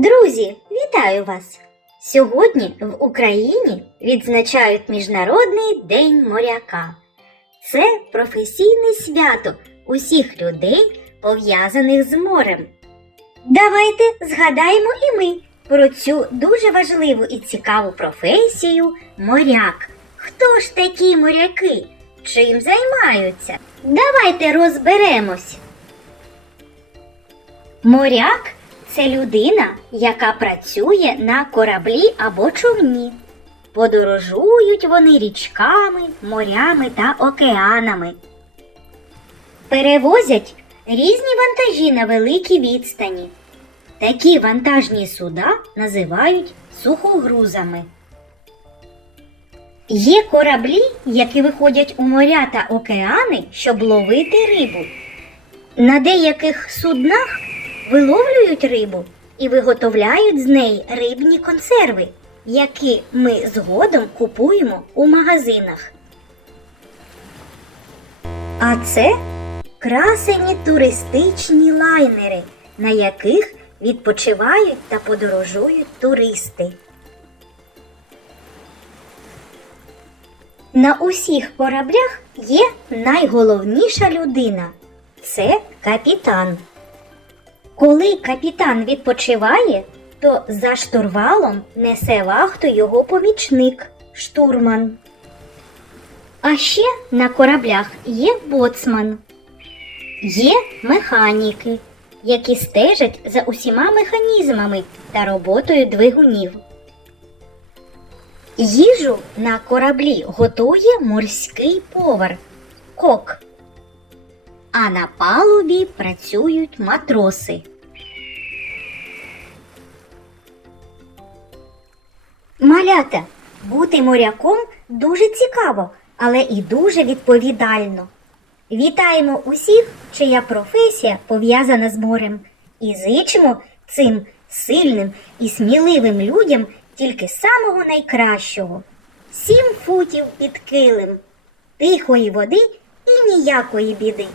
Друзі, вітаю вас! Сьогодні в Україні відзначають Міжнародний день моряка. Це професійне свято усіх людей, пов'язаних з морем. Давайте згадаємо і ми про цю дуже важливу і цікаву професію моряк. Хто ж такі моряки? Чим займаються? Давайте розберемось. Моряк це людина, яка працює на кораблі або човні. Подорожують вони річками, морями та океанами. Перевозять різні вантажі на великі відстані. Такі вантажні суда називають сухогрузами. Є кораблі, які виходять у моря та океани, щоб ловити рибу. На деяких суднах виловлюють рибу і виготовляють з неї рибні консерви, які ми згодом купуємо у магазинах. А це красені туристичні лайнери, на яких відпочивають та подорожують туристи. На усіх кораблях є найголовніша людина це капітан. Коли капітан відпочиває, то за штурвалом несе вахту його помічник штурман. А ще на кораблях є боцман, є механіки, які стежать за усіма механізмами та роботою двигунів. Їжу на кораблі готує морський повар кок. А на палубі працюють матроси. Малята, бути моряком дуже цікаво, але і дуже відповідально. Вітаємо усіх, чия професія пов'язана з морем, і зичимо цим сильним і сміливим людям тільки самого найкращого. Сім футів під килим, тихої води і ніякої біди.